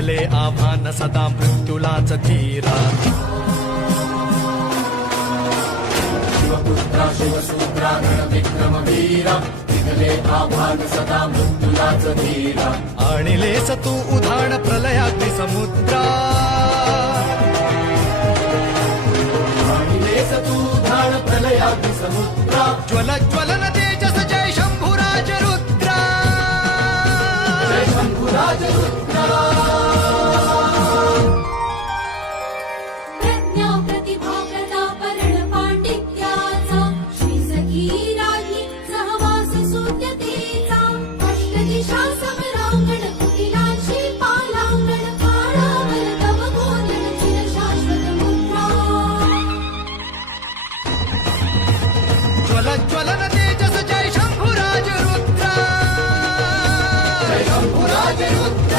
निघले आव्हान सदा मृत्यूलाच धीरा. शिवपुत्रा शिवसूत्रा विक्रम वीरा निघले आव्हान सदा मृत्यूलाच धीरा. आणिलेस तू उधाण प्रलयाग्नि समुद्रा. आणिलेस तू उधाण प्रलयाग्नि समुद्रा. ज्वल ज्वलन तेजस जय शंभुराज रुद्रा. जय शंभुराज रुद्रा.